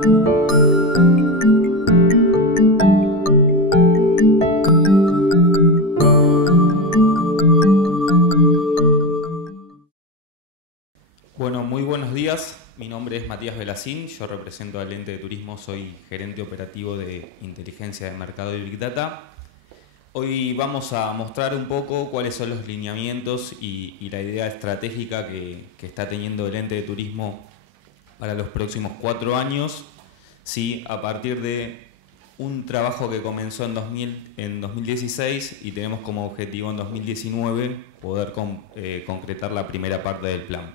Bueno, muy buenos días. Mi nombre es Matías Velacín, yo represento al ente de turismo, soy gerente operativo de inteligencia de mercado y Big Data. Hoy vamos a mostrar un poco cuáles son los lineamientos y la idea estratégica que está teniendo el ente de turismo para los próximos 4 años, ¿sí? A partir de un trabajo que comenzó en 2016 y tenemos como objetivo en 2019 poder concretar la primera parte del plan.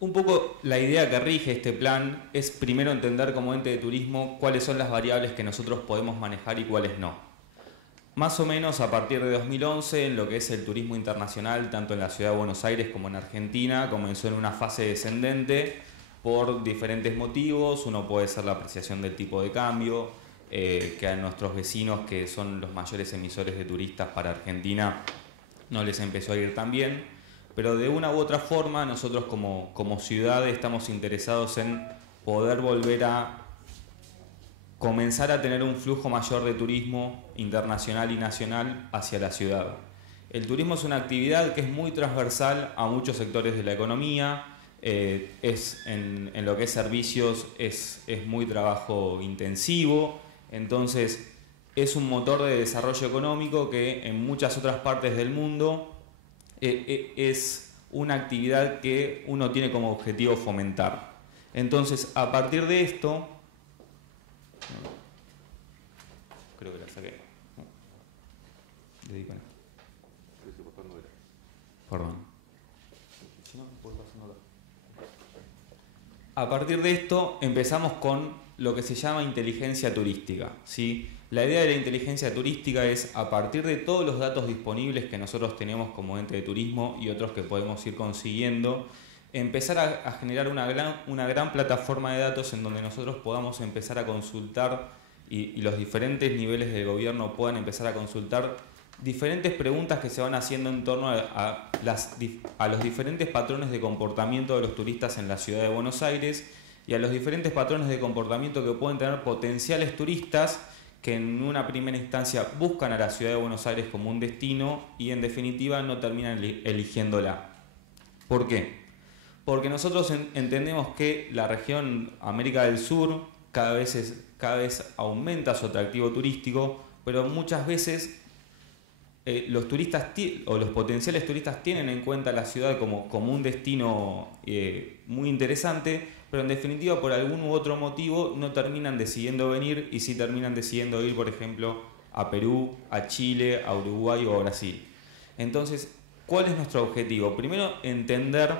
Un poco la idea que rige este plan es primero entender como ente de turismo cuáles son las variables que nosotros podemos manejar y cuáles no. Más o menos a partir de 2011, en lo que es el turismo internacional, tanto en la ciudad de Buenos Aires como en Argentina, comenzó en una fase descendente por diferentes motivos. Uno puede ser la apreciación del tipo de cambio, que a nuestros vecinos, que son los mayores emisores de turistas para Argentina, no les empezó a ir tan bien. Pero de una u otra forma nosotros como ciudad estamos interesados en poder volver a comenzar a tener un flujo mayor de turismo internacional y nacional hacia la ciudad. El turismo es una actividad que es muy transversal a muchos sectores de la economía, en lo que es servicios es muy trabajo intensivo, entonces es un motor de desarrollo económico que en muchas otras partes del mundo es una actividad que uno tiene como objetivo fomentar. Entonces, a partir de esto, creo que la saqué. Perdón. A partir de esto empezamos con lo que se llama inteligencia turística, ¿sí? La idea de la inteligencia turística es, a partir de todos los datos disponibles que nosotros tenemos como ente de turismo y otros que podemos ir consiguiendo, empezar a generar una gran plataforma de datos en donde nosotros podamos empezar a consultar y los diferentes niveles del gobierno puedan empezar a consultar diferentes preguntas que se van haciendo en torno a los diferentes patrones de comportamiento de los turistas en la ciudad de Buenos Aires y a los diferentes patrones de comportamiento que pueden tener potenciales turistas que en una primera instancia buscan a la ciudad de Buenos Aires como un destino y en definitiva no terminan eligiéndola. ¿Por qué? Porque nosotros entendemos que la región América del Sur cada vez aumenta su atractivo turístico, pero muchas veces los turistas o los potenciales turistas tienen en cuenta la ciudad como un destino muy interesante, pero en definitiva por algún u otro motivo no terminan decidiendo venir y sí terminan decidiendo ir, por ejemplo, a Perú, a Chile, a Uruguay o a Brasil. Entonces, ¿cuál es nuestro objetivo? Primero, entender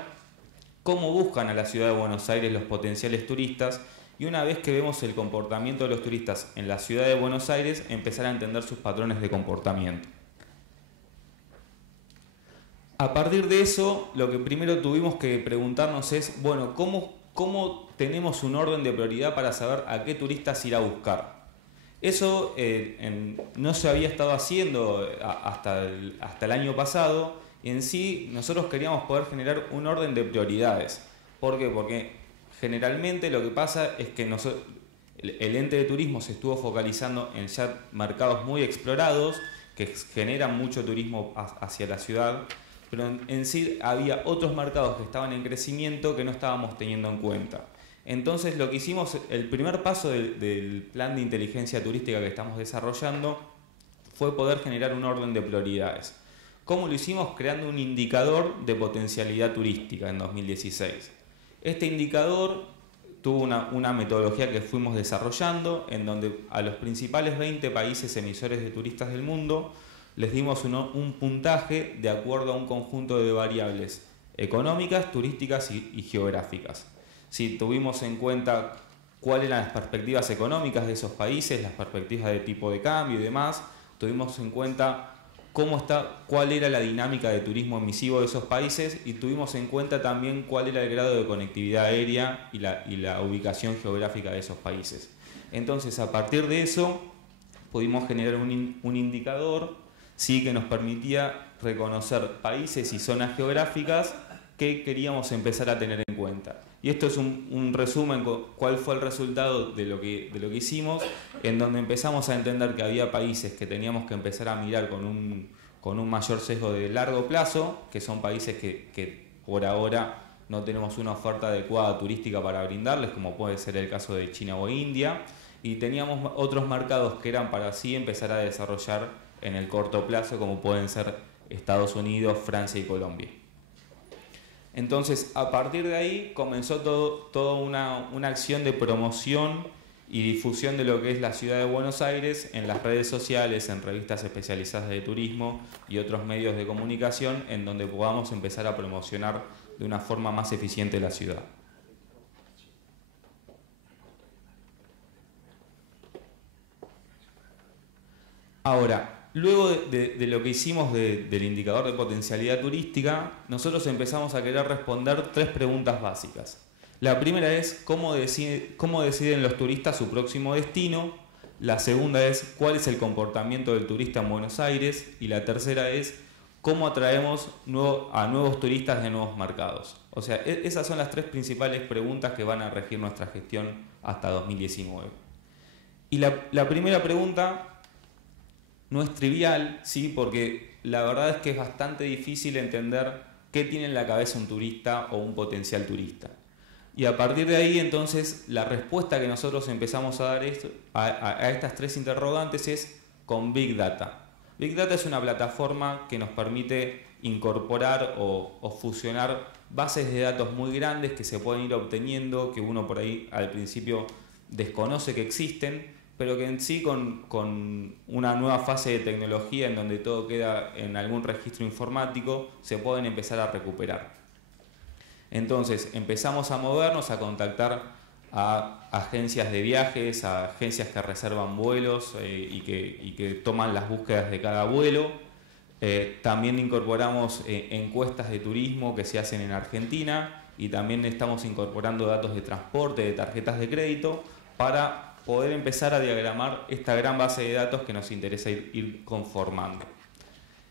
cómo buscan a la ciudad de Buenos Aires los potenciales turistas y una vez que vemos el comportamiento de los turistas en la ciudad de Buenos Aires, empezar a entender sus patrones de comportamiento. A partir de eso, lo que primero tuvimos que preguntarnos es, bueno, ¿cómo tenemos un orden de prioridad para saber a qué turistas ir a buscar? Eso no se había estado haciendo hasta el año pasado y en sí nosotros queríamos poder generar un orden de prioridades. ¿Por qué? Porque generalmente lo que pasa es que el ente de turismo se estuvo focalizando en ya mercados muy explorados que generan mucho turismo hacia la ciudad, pero en sí había otros mercados que estaban en crecimiento que no estábamos teniendo en cuenta. Entonces lo que hicimos, el primer paso del plan de inteligencia turística que estamos desarrollando fue poder generar un orden de prioridades. ¿Cómo lo hicimos? Creando un indicador de potencialidad turística en 2016. Este indicador tuvo una metodología que fuimos desarrollando en donde a los principales 20 países emisores de turistas del mundo les dimos un puntaje de acuerdo a un conjunto de variables económicas, turísticas y geográficas. Si tuvimos en cuenta cuáles eran las perspectivas económicas de esos países, las perspectivas de tipo de cambio y demás, tuvimos en cuenta cuál era la dinámica de turismo emisivo de esos países y tuvimos en cuenta también cuál era el grado de conectividad aérea y la ubicación geográfica de esos países. Entonces, a partir de eso, pudimos generar un indicador sí que nos permitía reconocer países y zonas geográficas que queríamos empezar a tener en cuenta. Y esto es un resumen, cuál fue el resultado de lo que hicimos, en donde empezamos a entender que había países que teníamos que empezar a mirar con un mayor sesgo de largo plazo, que son países que por ahora no tenemos una oferta adecuada turística para brindarles, como puede ser el caso de China o India, y teníamos otros mercados que eran para así empezar a desarrollar en el corto plazo, como pueden ser Estados Unidos, Francia y Colombia. Entonces, a partir de ahí comenzó toda una acción de promoción y difusión de lo que es la ciudad de Buenos Aires en las redes sociales, en revistas especializadas de turismo y otros medios de comunicación, en donde podamos empezar a promocionar de una forma más eficiente la ciudad. Ahora, luego de lo que hicimos del indicador de potencialidad turística, nosotros empezamos a querer responder 3 preguntas básicas. La primera es cómo deciden los turistas su próximo destino. La segunda es cuál es el comportamiento del turista en Buenos Aires. Y la tercera es cómo atraemos a nuevos turistas de nuevos mercados. O sea, esas son las 3 principales preguntas que van a regir nuestra gestión hasta 2019. Y la primera pregunta no es trivial, ¿sí? Porque la verdad es que es bastante difícil entender qué tiene en la cabeza un turista o un potencial turista. Y a partir de ahí, entonces, la respuesta que nosotros empezamos a dar a estas 3 interrogantes es con Big Data. Big Data es una plataforma que nos permite incorporar o fusionar bases de datos muy grandes que se pueden ir obteniendo, que uno por ahí al principio desconoce que existen, pero que en sí con una nueva fase de tecnología en donde todo queda en algún registro informático, se pueden empezar a recuperar. Entonces empezamos a movernos, a contactar a agencias de viajes, a agencias que reservan vuelos y que toman las búsquedas de cada vuelo. También incorporamos encuestas de turismo que se hacen en Argentina y también estamos incorporando datos de transporte, de tarjetas de crédito, para poder empezar a diagramar esta gran base de datos que nos interesa ir conformando.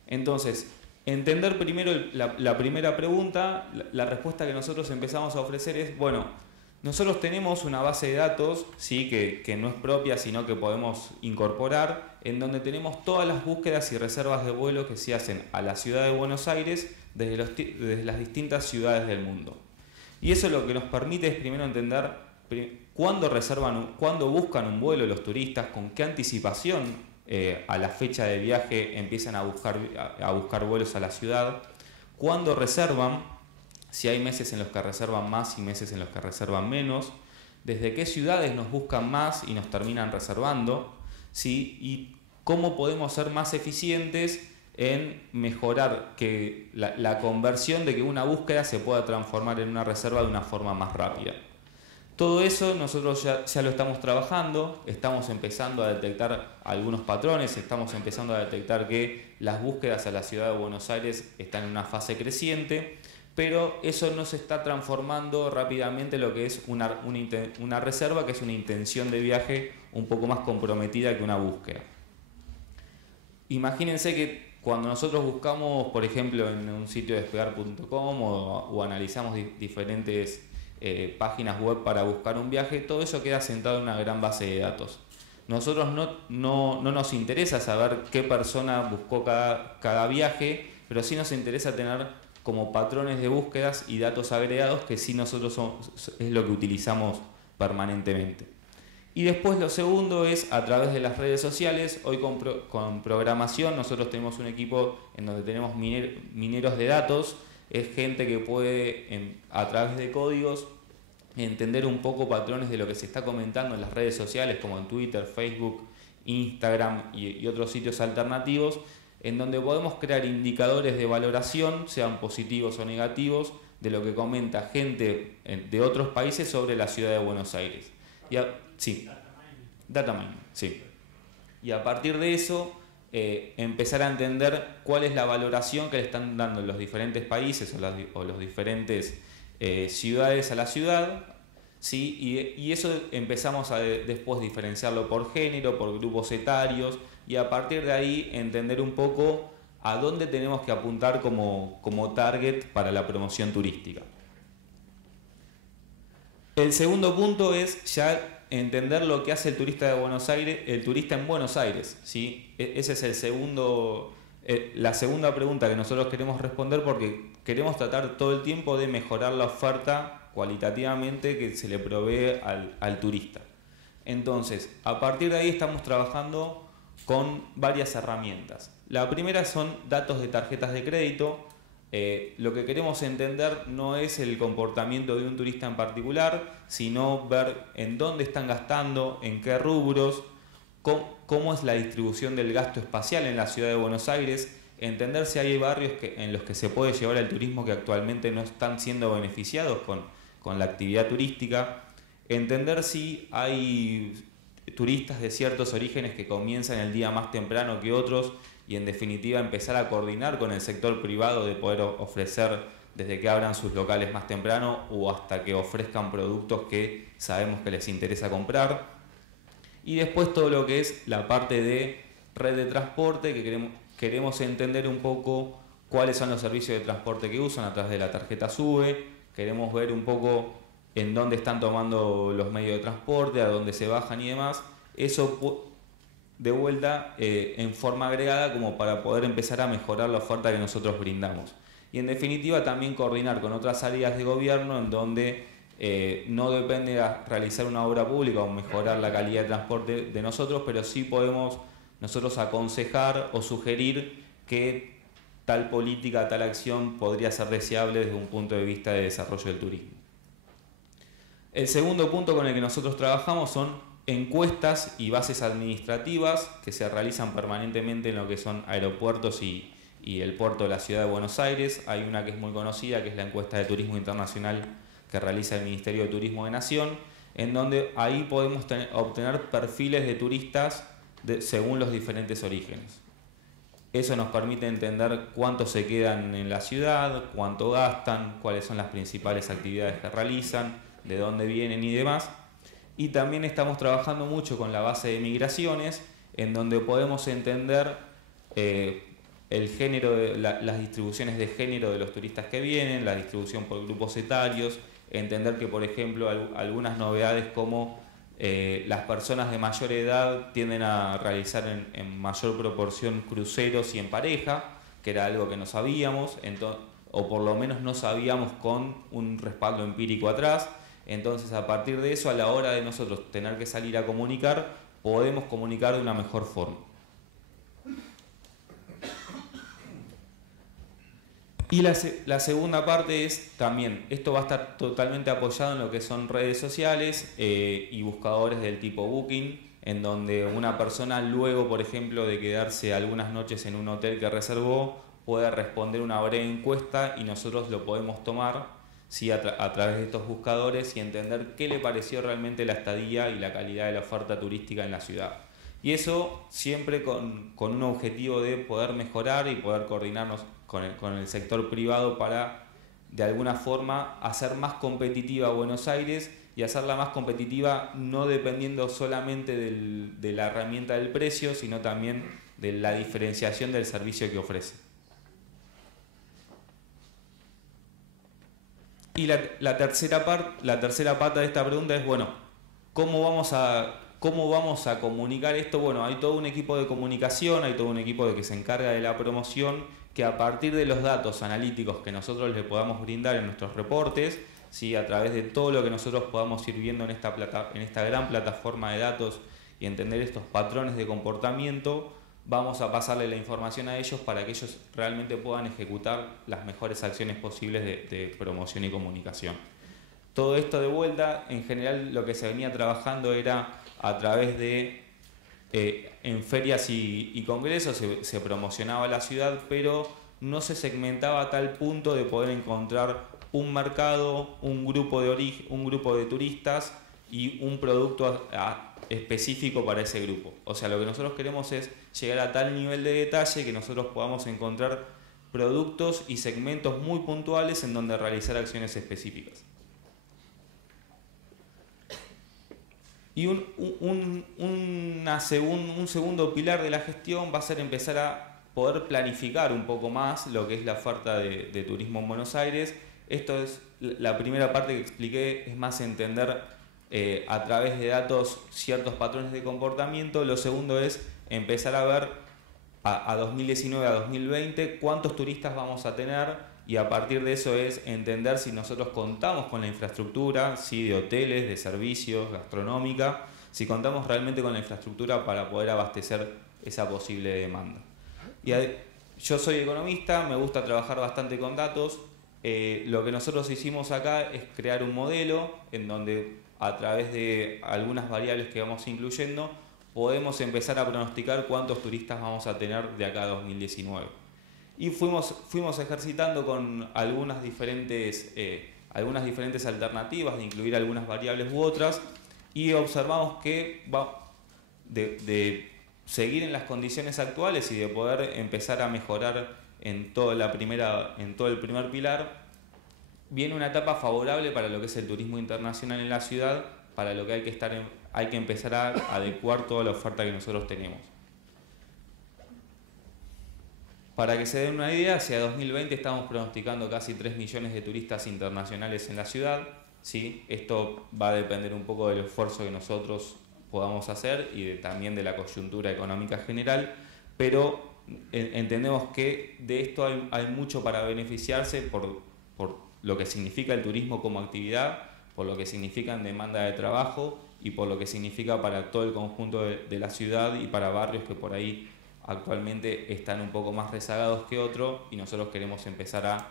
Entonces, entender primero la primera pregunta, la respuesta que nosotros empezamos a ofrecer es, bueno, nosotros tenemos una base de datos, ¿sí? que no es propia, sino que podemos incorporar, en donde tenemos todas las búsquedas y reservas de vuelo que se hacen a la ciudad de Buenos Aires desde las distintas ciudades del mundo. Y eso lo que nos permite es primero entender cuándo buscan un vuelo los turistas, con qué anticipación a la fecha de viaje empiezan a buscar vuelos a la ciudad, cuándo reservan, si hay meses en los que reservan más y meses en los que reservan menos, desde qué ciudades nos buscan más y nos terminan reservando, ¿sí? Y cómo podemos ser más eficientes en mejorar que la conversión de que una búsqueda se pueda transformar en una reserva de una forma más rápida. Todo eso nosotros ya lo estamos trabajando, estamos empezando a detectar algunos patrones, estamos empezando a detectar que las búsquedas a la ciudad de Buenos Aires están en una fase creciente, pero eso no se está transformando rápidamente en lo que es una reserva, que es una intención de viaje un poco más comprometida que una búsqueda. Imagínense que cuando nosotros buscamos, por ejemplo, en un sitio despegar.com o analizamos diferentes páginas web para buscar un viaje, todo eso queda sentado en una gran base de datos. Nosotros no nos interesa saber qué persona buscó cada viaje, pero sí nos interesa tener como patrones de búsquedas y datos agregados que sí nosotros es lo que utilizamos permanentemente. Y después lo segundo es a través de las redes sociales. Hoy con programación nosotros tenemos un equipo en donde tenemos mineros de datos. Es gente que puede, a través de códigos, entender un poco patrones de lo que se está comentando en las redes sociales, como en Twitter, Facebook, Instagram y otros sitios alternativos, en donde podemos crear indicadores de valoración, sean positivos o negativos, de lo que comenta gente de otros países sobre la ciudad de Buenos Aires. Sí, data mining, sí. Y a partir de eso, empezar a entender cuál es la valoración que le están dando los diferentes países o los diferentes ciudades a la ciudad, ¿sí? Y eso empezamos a después diferenciarlo por género, por grupos etarios, y a partir de ahí entender un poco a dónde tenemos que apuntar como target para la promoción turística. El segundo punto es ya entender lo que hace el turista de Buenos Aires, el turista en Buenos Aires, ¿sí? Ese es el segundo, la segunda pregunta que nosotros queremos responder, porque queremos tratar todo el tiempo de mejorar la oferta cualitativamente que se le provee al turista. Entonces, a partir de ahí estamos trabajando con varias herramientas. La primera son datos de tarjetas de crédito. Lo que queremos entender no es el comportamiento de un turista en particular, sino ver en dónde están gastando, en qué rubros, cómo es la distribución del gasto espacial en la ciudad de Buenos Aires, entender si hay barrios en los que se puede llevar el turismo que actualmente no están siendo beneficiados con la actividad turística, entender si hay turistas de ciertos orígenes que comienzan el día más temprano que otros, y en definitiva empezar a coordinar con el sector privado de poder ofrecer desde que abran sus locales más temprano o hasta que ofrezcan productos que sabemos que les interesa comprar. Y después todo lo que es la parte de red de transporte, que queremos entender un poco cuáles son los servicios de transporte que usan a través de la tarjeta SUBE, queremos ver un poco en dónde están tomando los medios de transporte, a dónde se bajan y demás. Eso de vuelta en forma agregada como para poder empezar a mejorar la oferta que nosotros brindamos. Y en definitiva también coordinar con otras áreas de gobierno en donde no depende de realizar una obra pública o mejorar la calidad de transporte de nosotros, pero sí podemos nosotros aconsejar o sugerir que tal política, tal acción podría ser deseable desde un punto de vista de desarrollo del turismo. El segundo punto con el que nosotros trabajamos son encuestas y bases administrativas que se realizan permanentemente en lo que son aeropuertos y el puerto de la ciudad de Buenos Aires. Hay una que es muy conocida, que es la encuesta de turismo internacional que realiza el Ministerio de Turismo de Nación, en donde ahí podemos obtener perfiles de turistas según los diferentes orígenes. Eso nos permite entender cuántos se quedan en la ciudad, cuánto gastan, cuáles son las principales actividades que realizan, de dónde vienen y demás. Y también estamos trabajando mucho con la base de migraciones, en donde podemos entender el género, las distribuciones de género de los turistas que vienen, la distribución por grupos etarios, entender que, por ejemplo, algunas novedades como las personas de mayor edad tienden a realizar en mayor proporción cruceros y en pareja, que era algo que no sabíamos, o por lo menos no sabíamos con un respaldo empírico atrás. Entonces, a partir de eso, a la hora de nosotros tener que salir a comunicar, podemos comunicar de una mejor forma. Y la segunda parte es también, esto va a estar totalmente apoyado en lo que son redes sociales y buscadores del tipo Booking, en donde una persona luego, por ejemplo, de quedarse algunas noches en un hotel que reservó, puede responder una breve encuesta y nosotros lo podemos tomar, ¿sí?, a través de estos buscadores y entender qué le pareció realmente la estadía y la calidad de la oferta turística en la ciudad. Y eso siempre con un objetivo de poder mejorar y poder coordinarnos con el sector privado para, de alguna forma, hacer más competitiva Buenos Aires y hacerla más competitiva no dependiendo solamente de la herramienta del precio, sino también de la diferenciación del servicio que ofrece. Y la tercera pata de esta pregunta es, bueno, ¿cómo vamos a comunicar esto? Bueno, hay todo un equipo de comunicación, hay todo un equipo que se encarga de la promoción, que a partir de los datos analíticos que nosotros le podamos brindar en nuestros reportes, ¿sí?, a través de todo lo que nosotros podamos ir viendo en esta gran plataforma de datos y entender estos patrones de comportamiento, vamos a pasarle la información a ellos para que ellos realmente puedan ejecutar las mejores acciones posibles de promoción y comunicación. Todo esto de vuelta, en general lo que se venía trabajando era a través de, en ferias y congresos se promocionaba la ciudad, pero no se segmentaba a tal punto de poder encontrar un mercado, un grupo de turistas y un producto específico para ese grupo. O sea, lo que nosotros queremos es llegar a tal nivel de detalle que nosotros podamos encontrar productos y segmentos muy puntuales en donde realizar acciones específicas. Y un segundo pilar de la gestión va a ser empezar a poder planificar un poco más lo que es la oferta de turismo en Buenos Aires. Esto es la primera parte que expliqué, es más entender a través de datos ciertos patrones de comportamiento. Lo segundo es empezar a ver a 2019 a 2020 cuántos turistas vamos a tener, y a partir de eso es entender si nosotros contamos con la infraestructura, si de hoteles, de servicios, gastronómica, si contamos realmente con la infraestructura para poder abastecer esa posible demanda. Yo soy economista, me gusta trabajar bastante con datos. Lo que nosotros hicimos acá es crear un modelo en donde a través de algunas variables que vamos incluyendo podemos empezar a pronosticar cuántos turistas vamos a tener de acá a 2019. Y fuimos ejercitando con algunas diferentes alternativas de incluir algunas variables u otras, y observamos que de seguir en las condiciones actuales y de poder empezar a mejorar en todo el primer pilar, viene una etapa favorable para lo que es el turismo internacional en la ciudad, para lo que hay que empezar a adecuar toda la oferta que nosotros tenemos. Para que se den una idea, hacia 2020 estamos pronosticando casi 3 millones de turistas internacionales en la ciudad, ¿sí? Esto va a depender un poco del esfuerzo que nosotros podamos hacer y también de la coyuntura económica general, pero entendemos que de esto hay mucho para beneficiarse por lo que significa el turismo como actividad, por lo que significa en demanda de trabajo y por lo que significa para todo el conjunto de la ciudad y para barrios que por ahí actualmente están un poco más rezagados que otros, y nosotros queremos empezar a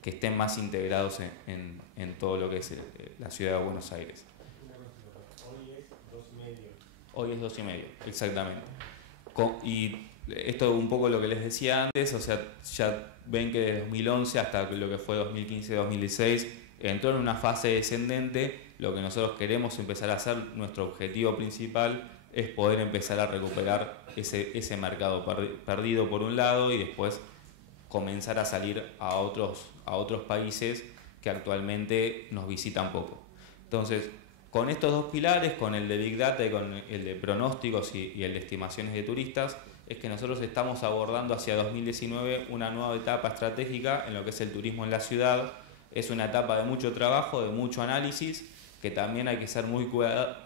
que estén más integrados en todo lo que es la ciudad de Buenos Aires. Hoy es 2,5, exactamente. Y esto es un poco lo que les decía antes, o sea, ya ven que desde 2011 hasta lo que fue 2015-2016 entró en una fase descendente. Lo que nosotros queremos empezar a hacer, nuestro objetivo principal, es poder empezar a recuperar ese mercado perdido por un lado, y después comenzar a salir a otros países que actualmente nos visitan poco. Entonces, con estos dos pilares, con el de Big Data y con el de pronósticos y el de estimaciones de turistas, es que nosotros estamos abordando hacia 2019 una nueva etapa estratégica en lo que es el turismo en la ciudad. Es una etapa de mucho trabajo, de mucho análisis, que también hay que ser muy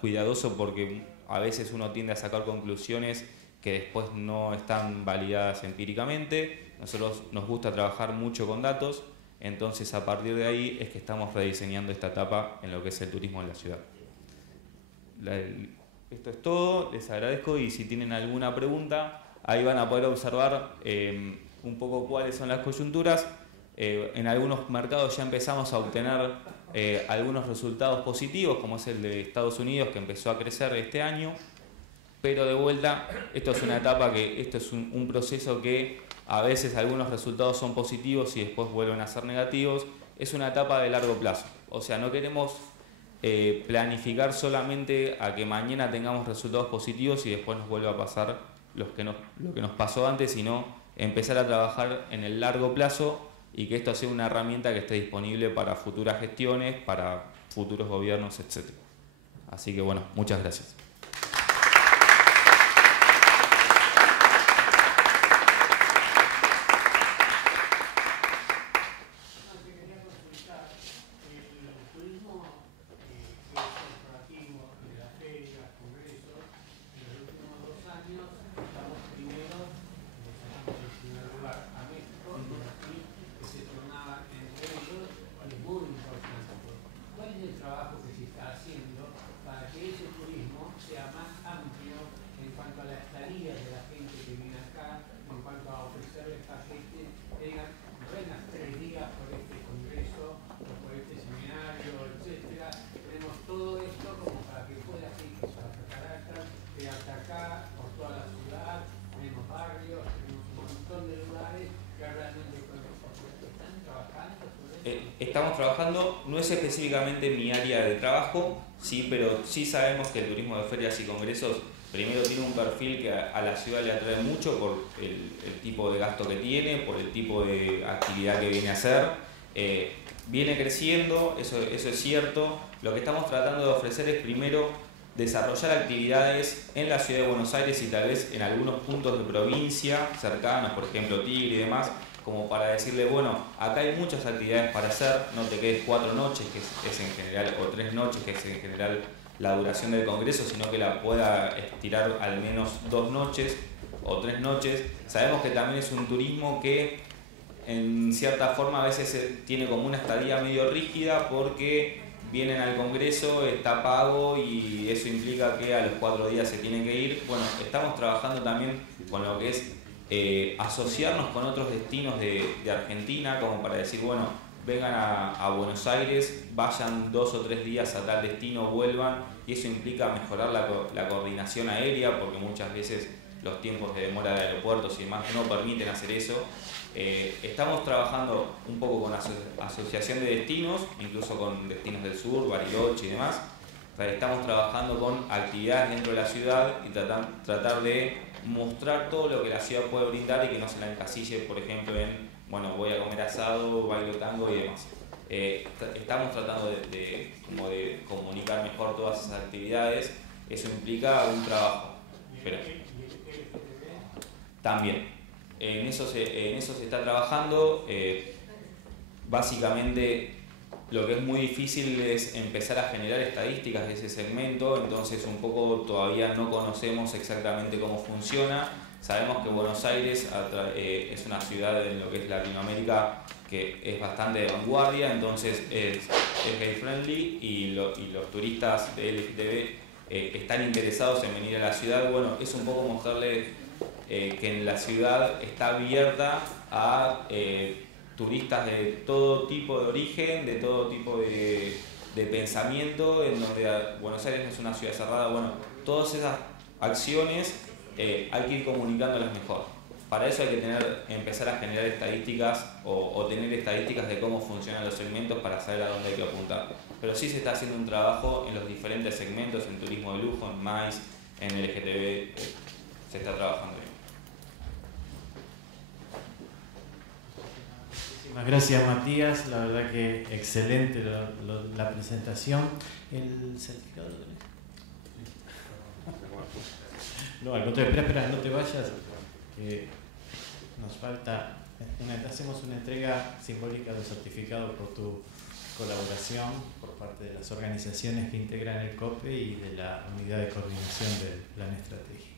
cuidadoso porque a veces uno tiende a sacar conclusiones que después no están validadas empíricamente. Nosotros nos gusta trabajar mucho con datos, entonces a partir de ahí es que estamos rediseñando esta etapa en lo que es el turismo en la ciudad. Esto es todo, les agradezco, y si tienen alguna pregunta, ahí van a poder observar un poco cuáles son las coyunturas. En algunos mercados ya empezamos a obtener algunos resultados positivos, como es el de Estados Unidos, que empezó a crecer este año, pero de vuelta, esto es una etapa esto es un proceso que a veces algunos resultados son positivos y después vuelven a ser negativos. Es una etapa de largo plazo, o sea, no queremos planificar solamente a que mañana tengamos resultados positivos y después nos vuelva a pasar lo que nos pasó antes, sino empezar a trabajar en el largo plazo y que esto sea una herramienta que esté disponible para futuras gestiones, para futuros gobiernos, etc. Así que bueno, muchas gracias. Estamos trabajando, no es específicamente mi área de trabajo, sí, pero sí sabemos que el turismo de ferias y congresos primero tiene un perfil que a la ciudad le atrae mucho por el tipo de gasto que tiene, por el tipo de actividad que viene a hacer. Viene creciendo, eso es cierto. Lo que estamos tratando de ofrecer es primero desarrollar actividades en la ciudad de Buenos Aires y tal vez en algunos puntos de provincia cercanos, por ejemplo Tigre y demás, como para decirle, bueno, acá hay muchas actividades para hacer, no te quedes 4 noches, que es en general, o 3 noches, que es en general la duración del congreso, sino que la pueda estirar al menos 2 noches o 3 noches. Sabemos que también es un turismo que en cierta forma a veces tiene como una estadía medio rígida porque vienen al congreso, está pago y eso implica que a los 4 días se tienen que ir. Bueno, estamos trabajando también con lo que es asociarnos con otros destinos de Argentina, como para decir, bueno, vengan a Buenos Aires, vayan 2 o 3 días a tal destino, vuelvan, y eso implica mejorar la coordinación aérea, porque muchas veces los tiempos de demora de aeropuertos y demás no permiten hacer eso. Estamos trabajando un poco con asociación de destinos, incluso con destinos del sur, Bariloche y demás. Estamos trabajando con actividades dentro de la ciudad y tratar de mostrar todo lo que la ciudad puede brindar y que no se la encasille, por ejemplo, en, bueno, voy a comer asado, bailo tango y demás. Estamos tratando de comunicar mejor todas esas actividades. Eso implica un trabajo. Pero también, en eso se está trabajando. Básicamente, lo que es muy difícil es empezar a generar estadísticas de ese segmento, entonces un poco todavía no conocemos exactamente cómo funciona. Sabemos que Buenos Aires es una ciudad en lo que es Latinoamérica que es bastante de vanguardia, entonces es gay friendly y los turistas de LGTB están interesados en venir a la ciudad. Bueno, es un poco mostrarles que en la ciudad está abierta a turistas de todo tipo de origen, de todo tipo de pensamiento, en donde Buenos Aires no es una ciudad cerrada. Bueno, todas esas acciones hay que ir comunicándolas mejor. Para eso hay que empezar a generar estadísticas o tener estadísticas de cómo funcionan los segmentos para saber a dónde hay que apuntar. Pero sí se está haciendo un trabajo en los diferentes segmentos, en turismo de lujo, en MICE, en LGTB, se está trabajando bien. Muchísimas gracias, Matías, la verdad que excelente la presentación. ¿El certificado lo tenés? No, al contrario, espera, no te vayas. Nos falta, hacemos una entrega simbólica de certificado por tu colaboración por parte de las organizaciones que integran el COPE y de la Unidad de Coordinación del Plan Estratégico.